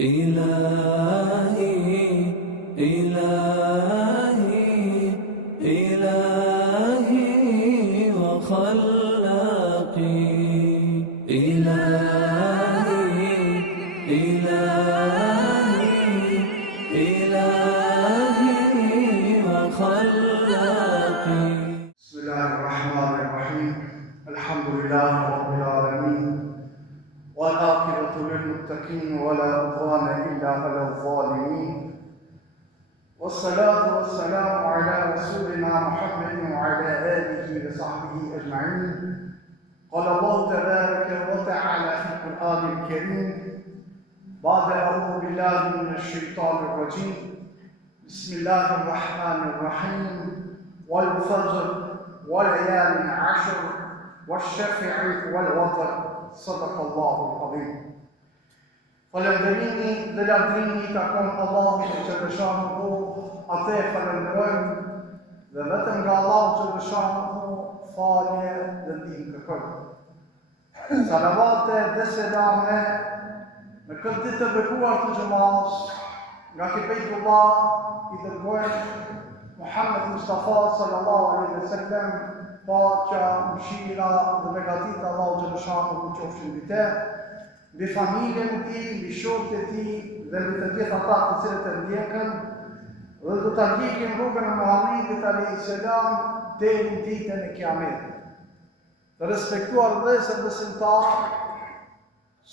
إلهي إلهي إلهي وخلاقي إلهي إلهي إلهي وخلاقي. بسم الله الرحمن الرحيم. الحمد لله رب العالمين والعاقبة للمتقين ولا عدوان إلا على الظالمين، والصلاة والسلام على رسولنا محمد وعلى آله وصحبه أجمعين. قال الله تبارك وتعالى في القرآن الكريم بعد أعوذ بالله من الشيطان الرجيم بسم الله الرحمن الرحيم والفجر وليال عشر والشفع والوتر صدق الله العظيم. Falënderimi dhe lavdrimi i takon Allahut që çelëshanuhu, atë e falenderojmë dhe vetëm nga Allahu çelëshanuhu falje dhe ndihmë kërkojmë. Salavate dhe selame në këtë ditë të bekuar të xhumas, nga Bejtullah i dërgojmë Muhammed Mustafa sallallahu alaihi wasallam, paqja, mëshira dhe begatita Allahu xhaleshanuhu qofshin mbi te, mbi familjen e tij, mbi shokët e tij dhe mbi të gjithë ata të cilët e ndjekën dhe do ta ndjekin rrugën e Muhamedit alayhis salam deri në ditën e Kiametit. Të respektuar vëllezër besimtar,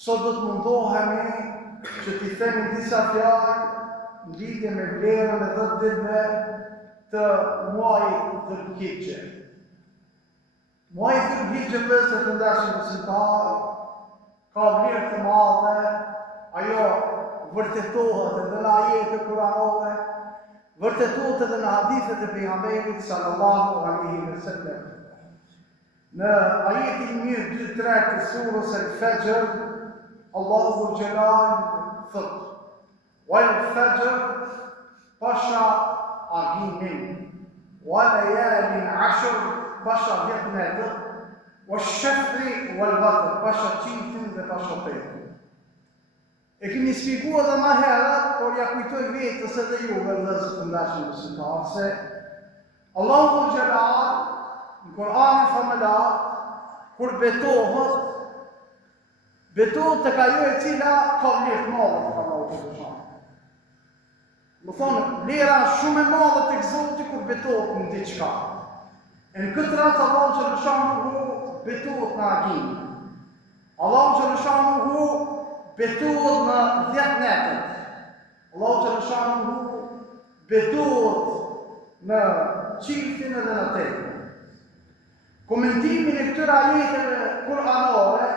sot do të mundohemi që t'i themi disa fjalë në lidhje me vlerën e 10 ditëve të muajit Dhulhijhe. Muaji Dhulhijhe, vëllezër të ndershëm besimtar, ka vlerë të madhe, ajo vërtetohet edhe në ajete kuranore, vërtetohet edhe në hadithet e pejgamberit sallallahu alaihi wasallam. Në ajetin 1, 2, 3 të surës Al-Fajr, Allahu Gjelal thot: Wal Fajr, pasha agimin, wal layalin ashr, pasha 10 netër, wal shaf'i wal watr, pasha qiftin dhe pasha tetin. E kemi shpjeguar edhe më herët, por ja kujtoj vetës edhe juve vëllezër të ndershëm besimtar se Allahu Gjelal në Kur'anin famëlar, kur betohet tek ajo e cila ka vlerë të madhe tek Allahu xhaleshanuhu. Më thonë, vlera shumë e madhe tek Zoti kur betohet në diçka. E në këtë rast Allahu xhaleshanuhu betohet në agim. Allahu xhaleshanuhu betohet në 10 netër. Allahu xhaleshanuhu betohet në qiftin edhe në tetin. Komentimin e këtyre ajeteve kuranore,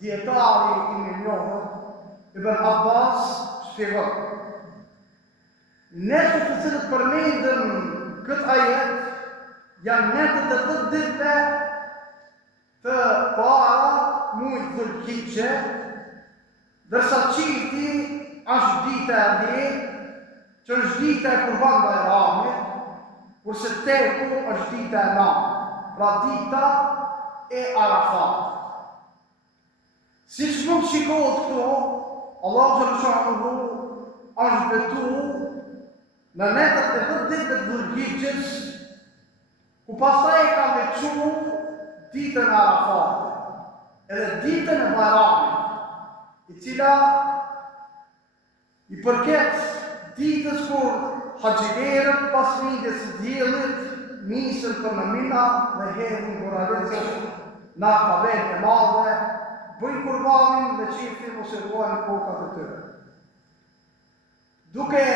dietari i njohur Ibn Abbas shpjegon: netët të cilët përmendën këtë ajet janë netët e 10 ditëve të para muajit Dhulhijhe, ndërsa qifti është dita e 10, që është dita e Kurban Bayramit, kurse teku është dita e 9. Pra dita e Arafat. Si që mund shikohet këto, Allahu xhaleshanuhu është betuar në netët e 10 ditëve të Dhulhijhes, ku pastaj ka veçuar ditën e Arafatit, edhe ditën e Bayramit, e cila i përket ditës kur haxhilerët pas lindjes së diellit nisën për në Mina dhe hedhin burarecën në Kaben e madhe, bëjnë kurbanin dhe qiftin mos e ruajnë kokat e tyre. Duke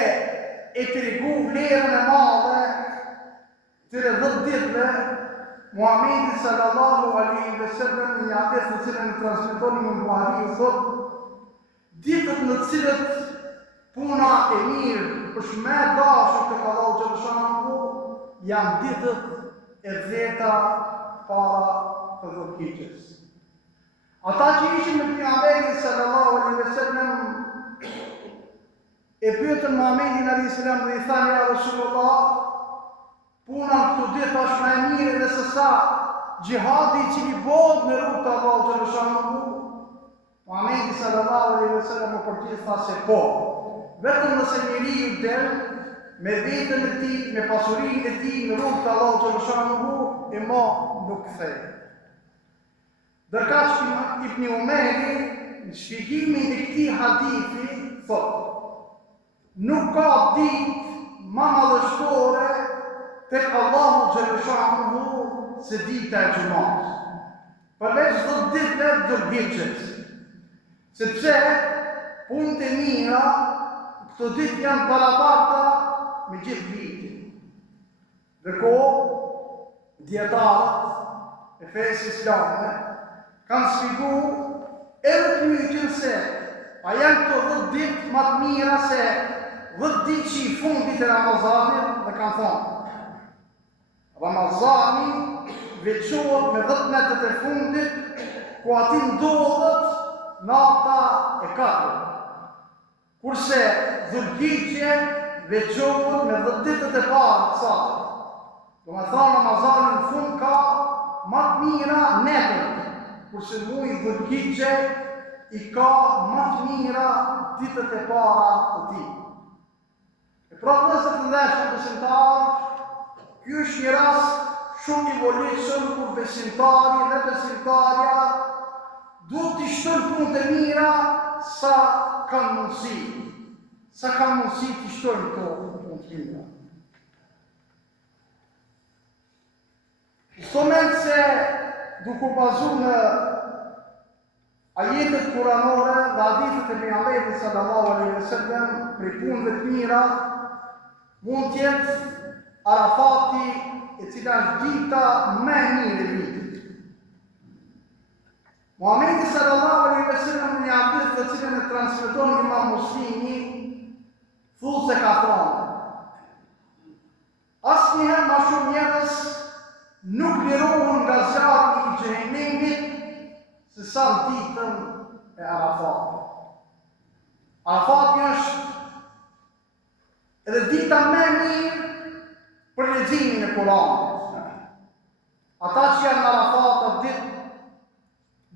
e tregu vlerën e madhe këtyre 10 ditëve, Muhamedi sallallahu alaihi wasallam në një hadith të cilën e transmeton Imam Buhariu thot: ditët në të cilët puna e mirë është më e dashur tek Allahu xhaleshanuhu janë ditët e 10 para të Dhulhijhes. Ata që ishin me pejgamberin sallallahu alaihi wasallam e pyetën Muhamedit alayhis salam dhe i thanë: ja Rasulullah, puna këto ditë është më e mirë dhe se sa gjihadi i cili bëhet në rrugë të Allahut xhaleshanuhu. Muhamedi sallallahu alaihi wasallam për ti tha se po, vetëm nëse njeriu del me vetën e tij, me pasurinë e tij në rrugë të Allahut xhaleshanuhu, e mo nuk kthehet. Dërkaq Ibn Umeri në shpjegimin e këtij hadithi thotë: nuk ka ditë më madhështore tek Allahu xhaleshanuhu se dita e xumës. Përveç 10 ditëve të Dhulhijhes. Sepse punët e mira këto ditë janë barabarta me gjithë vitin. Ndërkohë dietarët e fesë islame kanë shpjeguar edhe pyetjen se a janë këto 10 ditë më të mira se 10 ditë që i fundit e Ramazanit, dhe kanë thonë Ramazani veçohet me 10 netët e fundit, ku ati ndodhet nata e 4. Kurse Dhulhijhe veçohet me 10 ditët e parë të saj. Do me thonë Ramazani në fund ka më të mira netët, kurse muji Dhulhijhe i ka më të mira ditët e para të tij. E pra nëse të ndeshën besimtarë, ky është një rast shumë i volitshëm kur besimtari dhe besimtarja duhet të shtojnë punët e mira sa kanë mundësi. Sa kanë mundësi të shtojnë këto punë të mira. Instrument se duke bazu në ajetet kuranore dhe hadithet e pejgamberit sallallahu alaihi wasallam për punëve të mira, mund të jetë Arafati, e cila është dita më e mirë e vitit. Muhamedi sallallahu alaihi wasallam në një hadith të cilën e transmeton Imam Muslimi, thotë se ka thonë: asnjëherë më shumë njerëz nuk lirohen nga zjarri i xhehenemit se sa në ditën e Arafatit. Arafati është edhe dita më e mirë për leximin e Kuranit. Ata që janë në Arafat atë ditë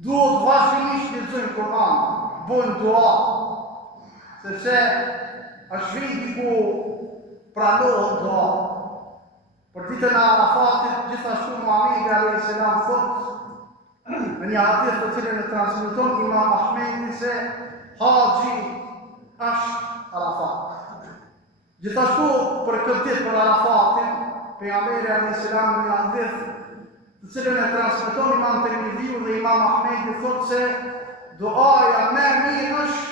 duhet vazhdimisht të lexojnë Kur'anin, bëjnë dua, sepse është viti ku pranohet dua. Për ditën e Arafatit, gjithashtu Muhamedi alayhis salam thotë në një hadith të cilën e transmeton Imam Ahmedi se haxhi është Arafat. Gjithashtu për këtë ditë për Arafatin, pejgamberi alayhis salam në një hadith të cilën e transmeton Imam Tirmidhiu dhe Imam Ahmedi thotë se duaja më e mirë është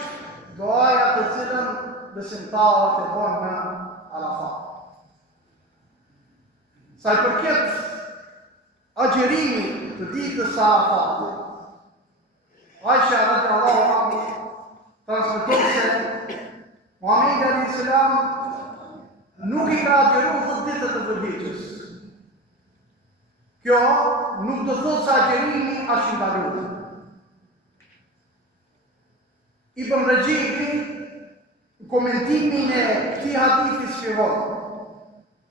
duaja të cilën besimtarët e bojnë në Arafat. Sa i përket agjerimit të ditës së Arafatit, Aisha radhiyallahu anha transmeton se Muhamedi alayhis salam nuk i ka agjeruar 10 ditët të Dhulhijhes. Kjo nuk do thotë se agjerimi është i ndaluar. Ibn Rajibi në komentimin e këtij hadithi shpjegon: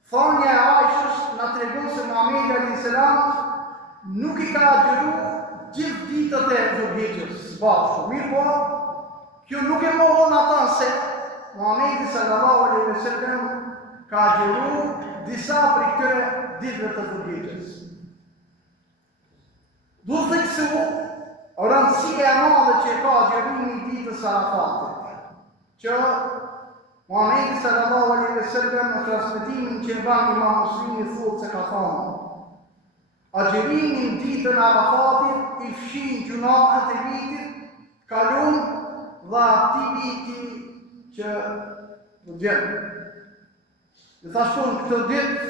thonja e Aishës na tregon se Muhamedi alayhis salam nuk i ka agjeruar gjithë ditët e Dhulhijhes së bashku. Mirë po, kjo nuk e mohon ata se Muhamedi sallallahu alaihi wasallam ka agjeruar disa prej këtyre ditëve të Dhulhijhes. Duhet të theksu rëndësia e madhe që ka agjerimi i ditës së Arafatit, që Muhamedi sallallahu alaihi wasallam në transmetimin që bën Imam Muslimi thotë se ka thonë: agjerimi në ditën e Arafatit i fshin gjunahet e vitit kalon dhe atij viti që do vjen. Gjithashtu në këtë ditë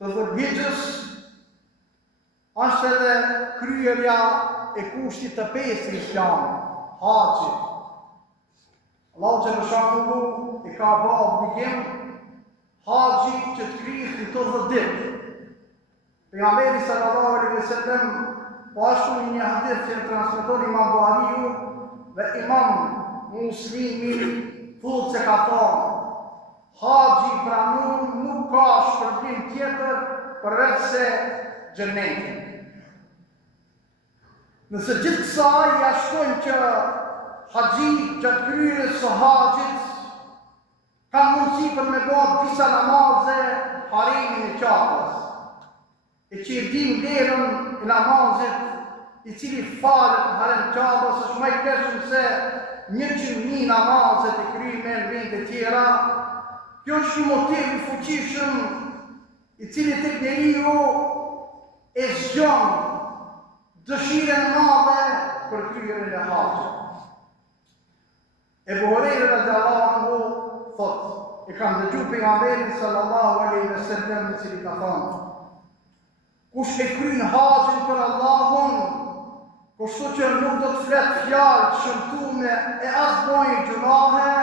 të Dhulhijhes është edhe kryerja e kushtit të 5 të Islamit, haxhi. Allahu xhaleshanuhu i ka bërë obligim haxhi që të kryhet në këto 10 ditë. Pejgamberi sallallahu alaihi wasallam po ashtu në një hadith që transmeton Imam Buhariu dhe Imam Muslimi thotë se ka thonë: haxhi i pranuar nuk ka shpërblim tjetër përveç se xheneti. Nëse gjithë kësaj jashtojnë që haxhi gjatë kryerjes së haxhit kanë mundësi për me bërë disa namaze harimin e Ka'bës, e që i dim vlerën e namazit i cili falet në harem Ka'bës është më i vlefshëm se 100.000 namaze të kryme në vende tjera. Kjo është një motiv i fuqishëm i cili tek njeriu e zgjon dëshirën madhe për kryerjen e haxhit. Ebu Hurajra radhiyallahu anhu thotë, e kam dëgjuar pejgamberin sallallahu alaihi wasallam i cili ka thënë: kush e kryen haxhin për Allahun, kështu që nuk do të flet fjalë të shëmtume e as bojë gjunahe,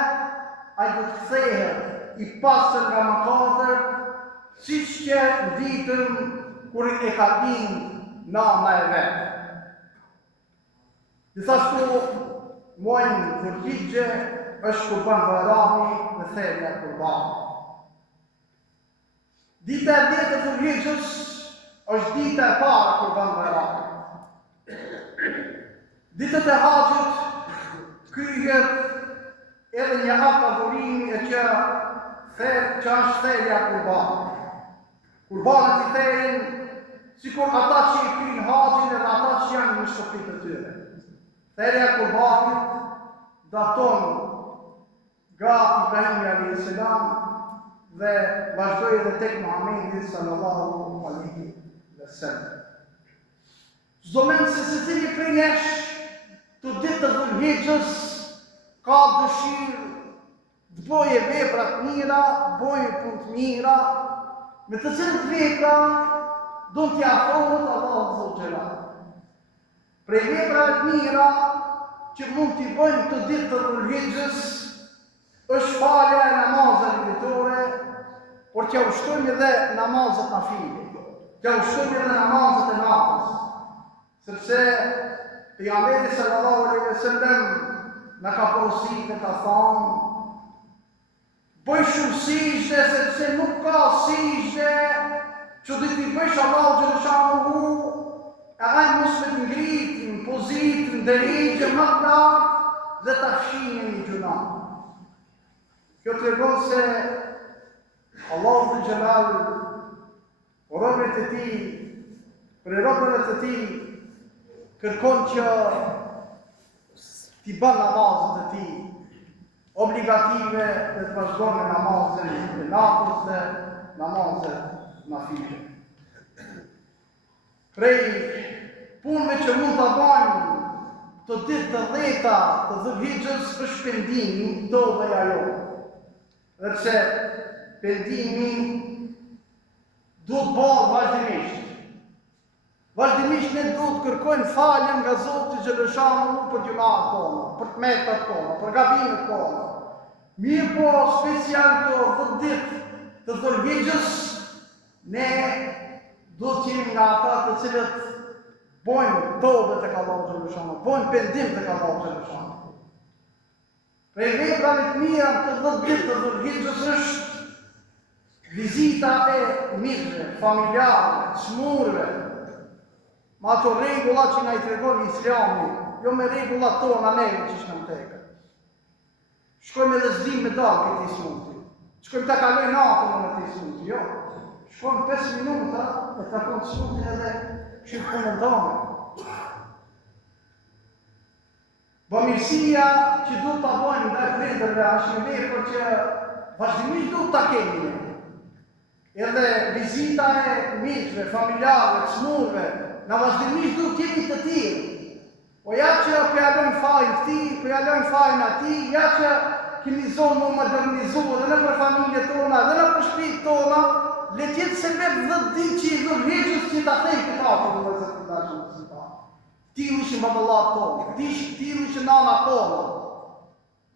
ai do të kthehet i pastër nga mëkatet, siç që në ditën kur e ka lind nana e vet. Gjithashtu muajin Dhulhigje është Kurban Bayrami dhe therrja e Kurbanit. Dita e 10 e Dhulhigjes është dita e parë e Kurban Bayramit. Ditët e haxhit kryhet edhe një akt adhurimi e që është therrja e Kurbanit. Kurbanët i thejnë sikur ata që i kryjnë haxhin edhe ata që janë në shtëpitë të tyre. Therrja e Kurbanit daton nga Ibrahimi alayhis salam dhe vazhdoi edhe tek Muhamedi sallallahu alaihi wasallam. Çdo mend se secili prej nesh të ditë të Dhulhigjes ka dëshirë të bëjë vepra të mira, bëjë punë të mira, me të cilët vepra do t'i afrohet Allahu Zotë. Prej veprave të mira që mund t'i bëjmë të ditë të Dhulhigjes është falja e namazeve vitore, por t'ja ushtojmë edhe namazet nafile, t'ja ushtojmë edhe namazet e natës, sepse pejgamberi sallallahu alaihi wasallam na ka porositur dhe ka thënë: bëj shumë sijde, sepse nuk ka sijde që do t'i bësh Allahu xhaleshahu e ai mos me ngrit në pozitë, në drejtë më të lartë dhe ta fshinjë një gjuna. Kjo tregon se Allahu Xhelal robët e tij, për robët e tij kërkon që t'i bën namazet e tij obligative dhe të vazhdon me namazin e natës dhe namazet nafile. Prej punëve që mund të bëjmë të ditë të 10 të Dhulhigjes është pendimi, do dhe ajo. Dhe pse pendimi duhet bëhet vazhdimisht. Vazhdimisht ne duhet kërkojmë faljen nga Zoti xhaleshahu për gjunahet tona, për tmetat tona, për gabimet tona. Mirë po special të 10 ditë të Dhulhigjes ne do të jemi nga ata të cilët bojnë tobe tek Allahu xhaleshahu, bojnë pendim tek Allahu xhaleshahu. Prej veprave të mira të 10 ditë të Dhulhigjes është vizita e mirëve, familjarëve, çmurëve, me ato rregulla që na i tregon Islami, jo me rregullat tona neve që shkojmë tek. Shkojmë edhe zdim me dalë këtij smuti. Shkojmë ta kalojmë natën në këtij smuti, jo. Shkojmë 5 minuta e takon smutin edhe që punën tonë. Bamirësia që duhet ta bëjmë ndaj prindërve është një vepër që vazhdimisht duhet ta kemi. Edhe vizita e miqve, familjarëve, çmurëve, na vazhdimisht duhet kemi të tillë. Po ja që po ja lëm fajin këtij, po ja lëm fajin atij, ja që kemi zonë më modernizuar edhe për familjet tona, edhe për shtëpitë tona, le të jetë sebeb 10 ditë që i Dhulhigjes që ta thej këtë hapur në vëzë të dashur musliman. Ti ishin baballat tonë, ti ishin nana tonë.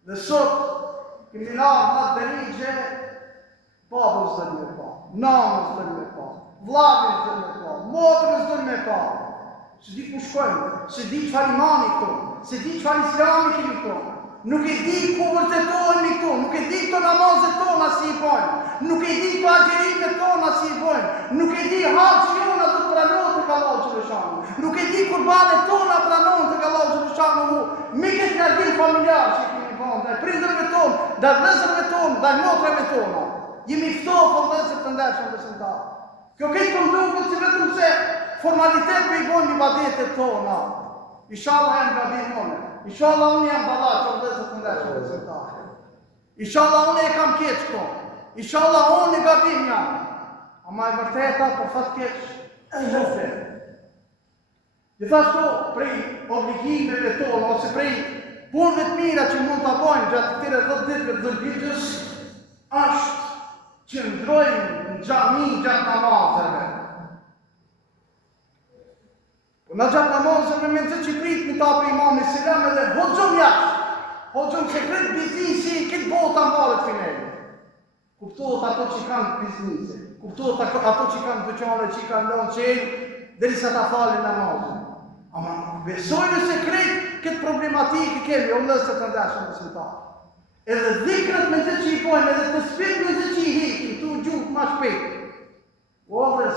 Dhe sot kemi lanë në dërigje, babës dhe me pa, nanës dhe me pa, vllajës dhe me pa, motrës dhe me pa. Se di ku shkojmë, se di çfarë imani këtu, se di çfarë islami kemi këtu. Nuk e di ku vërtetohemi këtu, nuk e di këto namazet tona si i bojnë, nuk e di këto agjerimet tona si i bojnë, nuk e di haxhi jona do të pranohet tek Allahu Xhaleshanu. Nuk e di kur balet tona pranon tek Allahu Xhaleshanu, mikët nga din familjar që kemi bënë, ndaj prindërve tonë, ndaj vëllezërve tonë, ndaj motrave tona. Jemi ftofur vëllezër të ndershëm besimtar. Kjo këtë kënduket si vetëm se formalitet për i bojnë ibadetet tona. Inshallah jam gabim unë. Inshallah unë jam ballaç vëllezër të ndershëm besimtar. Inshallah unë e kam keq këto. Inshallah unë e gabim jam. Ama e vërteta për fat keq është. Gjithashtu prej obligimeve tona ose prej punëve të mira që mund ta bëjmë gjatë këtyre 10 ditëve të Dhulhixhës është që ndrojmë në xhami gjatë namazeve. Në gjatë namazeve me nëzë që prit në tapë imam i selam edhe hoxhëm jashtë. Hoxhëm që kretë biznisi, këtë bota mbarët fineli. Kuptohet ato që kanë biznise, kuptohet ato që kanë dyqane, që kanë lënë qenë, derisa ta falin namazin. Ama besojnë se kretë këtë problematikë kemi, o nësë të ndeshën besimtar. Edhe dhikrët me të që i pojnë, edhe të spit me të që i hikin, tu gjuhë ma shpet. O dhe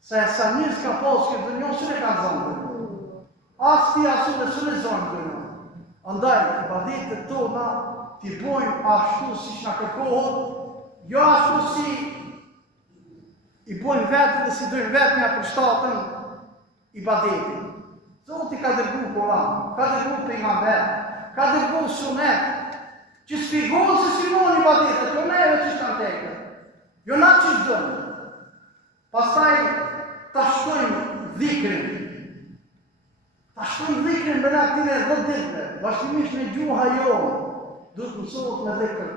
se sa njës ka posë këtë dë njohë, sëre ka zonë. As ti asure sëre zonë dë njohë. Andaj, ibadetet tona t'i bojmë ashtu si që nga kërkohët, jo ashtu si i bojmë vetën dhe si dojmë vetë nga për shtatën ibadetin. Zoti ka dërgu Koran, ka dërgu pejgamber, ka dërgu sunet, që shpjegon se si bojnë ibadetet, jo neve që shkanë tekë, jo na që shdojmë. Pastaj ta shtojmë dhikrin. Ta shtojmë dhikrin me në atire 10 ditëve, vazhdimisht me gjuha jo, duhet mësohet me dhikr.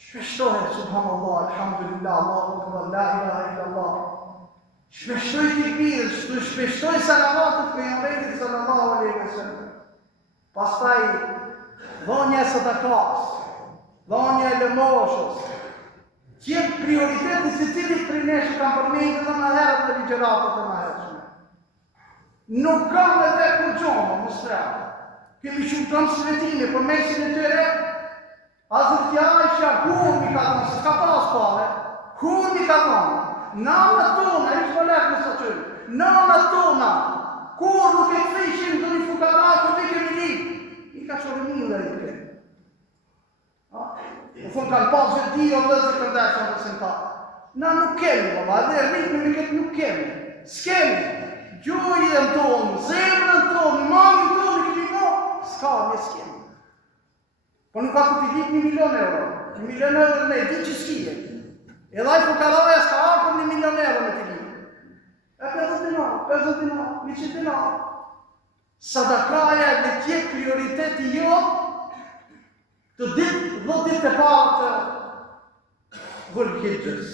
Shpeshtohet, subhanallah, alhamdulillah, Allahu akbar, la ilaha illallah. Shpeshtoj t'i birë, shpeshtoj salavatet për Muhamedit sallallahu alaihi wasallam. Pastaj dhonja e sadakas, dhonja e lëmoshës, qëtë prioriteti se cilit për neshë kam përmejtë dhe në herët në ligjeratët e maherëshme. Nuk kam edhe kur gjomë, mësratë. Kemi shumë të mësvetime për mesin e tëre, Hazreti Aisha kur mi ka thonë, se s'ka pas pare, kur mi ka thonë, nanët tona, ishë më lekë nësë qërë, nanët tona, kur nuk e këthejshim të një fukarat të vike mi li, i ka qërë mille i ke. Në thonë kanë pas vëti o vëzër të ndeshën dhe sënta. Na nuk kemi, baba, dhe ritme me këtë nuk kemi. S'kemi, gjojën tonë, zemrën tonë, mamin tonë, këmi mo, s'ka, ne s'kemi. Po nuk ka të t'i dik 1 milion euro. 1 milion euro ne, di që s'kije. Edhe i fukaraja s'ka akëm 1 milion euro me t'i dik. E 50 dinar, 100 dinar. Sadakaja dhe tjetë prioriteti jo, të ditë, 10 ditë e parë të Dhulhixhës.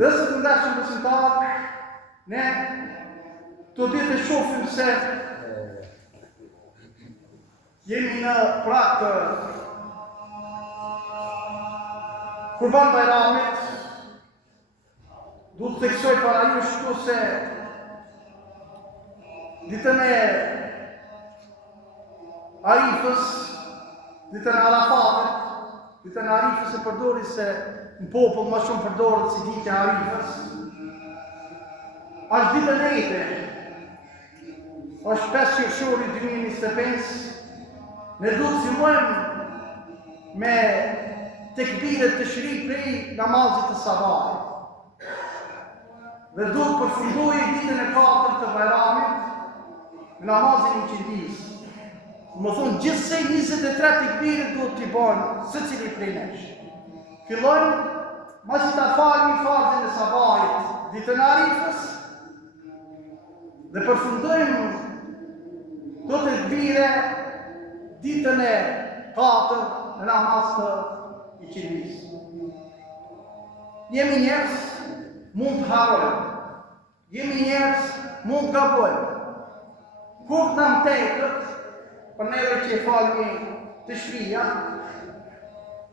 Dhe se të ndeshëm besimtarë, ne të ditë e shofim se jemi në prak të Kurban Bayramit, du të theksoj para ju shtu se ditën e Arifës, ditën e Arafatit, ditën e Arifës e përdori se në popull më shumë përdorët si ditë e Arifës. Ashtë ditën e ete, është 5 qershori 2025, ne du të fillojmë me tekbiret të shri prej namazit të sabahit. Dhe du të përfundoj ditën e 4 të Bayramit me namazin i qindis. Më thonë, gjithsej 23 tekbiret duhet t'i bojnë së cili prej nesh. Fillojmë, ma që ta falmi farzin e sabahit ditën e Arifës, dhe përfundojmë do të tekbire ditën e 4 në namaz të i qindis. Jemi njerës, mund të harojmë. Jemi njerës, mund të gabojmë. Kur të nëmë tekët, për neve që e falmi të shpia,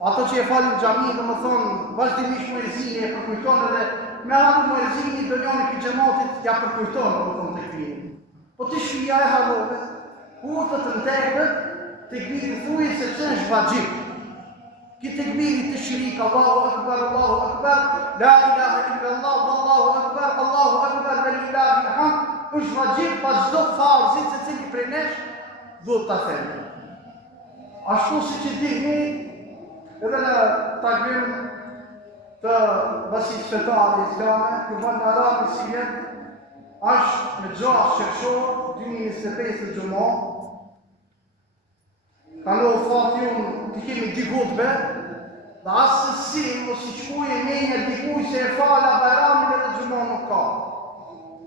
ato që e falmi xhami dhe më thonë, vazhdimisht muezini e përkujtonë dhe me haru muezini do njoni për gjematit ja përkujtonë, më thonë të këpiri. Po të shpia e harove, kur të të ndekët, të këpiri thuj se që është vajgjip. Këtë këbiri të shrik, Allahu Akbar, la ilaha illallah, Allahu Akbar, ve lillahi l'hamd, është vajib pas çdo farzi se cili prej nesh duhet ta themi. Ashtu siç e dini, edhe në takim të basit fetare islame, Kurban Bayram i si vjen, është me 6 qershor 2025 të gjumon. Ka në fati unë të kemi digutbe, dhe asë si mos i shkuj e menja dikuj se e fala Bayramin edhe gjumon nuk ka.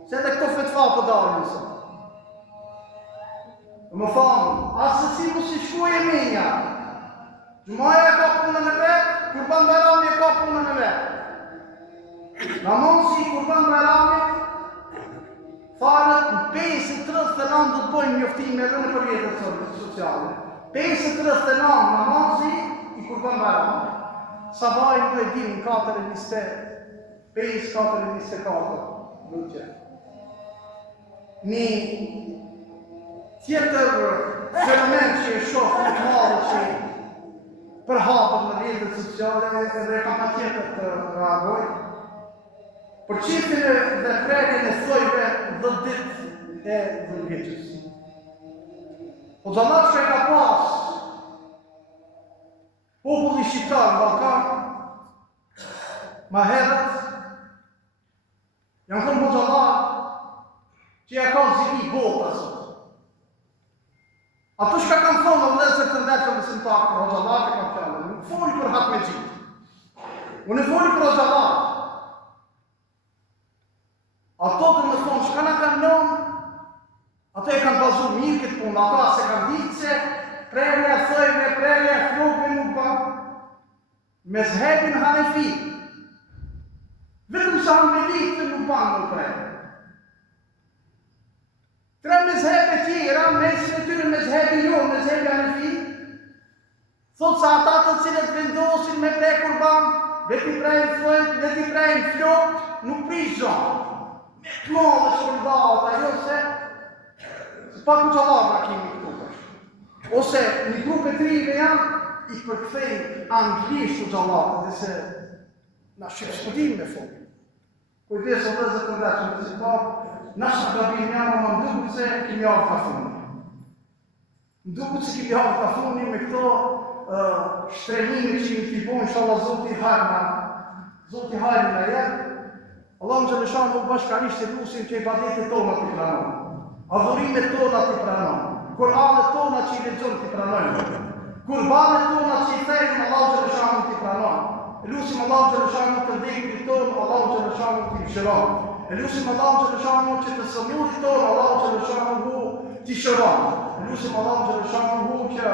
Se edhe këto fetfa për dalin sot. Më fanë, asë si mos i shkuj e menja. Gjumaja e ka punën e vetë, Kurban Bayrami e ka punën e vetë. Namonsi Kurban Bayramit falet në 5:39 do të bojnë njoftime edhe në përjetët sociale. 5:39 namazi i Kurban Bayramit. Sabaj në e din 4:20, 5:24 lutje. Një tjetër fenomen që e shofë në madhe që përhapët në rrjetet sociale edhe ka ma tjetër të reagoj. Për qiftin dhe prerjen e thojve 10 ditë e Dhulhijhes. O xhallat që ka pas populli shqiptar në Ballkan, ma herët, janë kënë po xhallat që ja ka zili bota sot. Ato shka kanë thonë në vlezër të ndërshëm besimtarë për xhallat e kanë fjallë, nuk foli për hatë me gjitë. Unë e foli për xhallat. Ato të më thonë, shka na kanë nëmë, ato e kanë bazu mirë këtë punë, ato se kanë ditë se prerja thojve, prerja flokve nuk banë, me zhebin Hanefi. Vetëm sa Hanbelitë nuk banë në prerja. 3 mezhebe tjera, mesin e tyre mezhebi jo, mezhebi Hanefi, thotë sa ata të cilët vendosin me prej kurban, veti prejnë thojt, veti prejnë flokët, nuk prish zonë. Të modë shpërndavat, ajo se pak u xhallar na kemi këtu tash. Ose një grup e trive janë i përkthejnë anglisht u xhallar, dhe se na shqiptim me fund. Kujdes o vëllezër të ndërshëm besimtar, na shqiptim janë më nduhet se kemi ardhur ka fundi. Nduhet se kemi ardhur ka fundi me këto shtremime që i tibon inshallah Zoti hajri na jep. Allahu xhaleshan u bashkarisht e lusim që ibadetet tona të pranon. Adhurimet tona të pranon. Kur'anet tona që i lexojmë të pranon. Kurbanet tona që i thejmë Allahu xhaleshan të pranon. Lusim Allahu xhaleshan të ndihmojë tonë, Allahu xhaleshan të mëshiron. Lusim Allahu xhaleshan që të sëmundit tonë, Allahu xhaleshan të shëron. Lusim Allahu xhaleshan që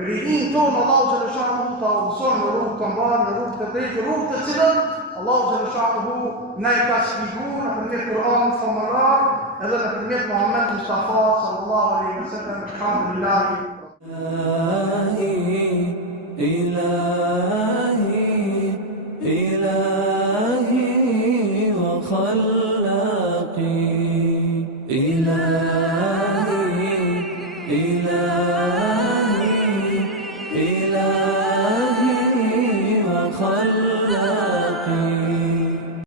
ririn tonë, Allahu xhaleshan të udhëson në rrugë të mbarë, në rrugë të drejtë, rrugë të cilën Allahu xhaleshan na i ka shpjeguar në përmjet Kur'anit famëlar edhe në përmjet Muhammed Mustafa sallallahu alaihi wasallam. Alhamdulillah.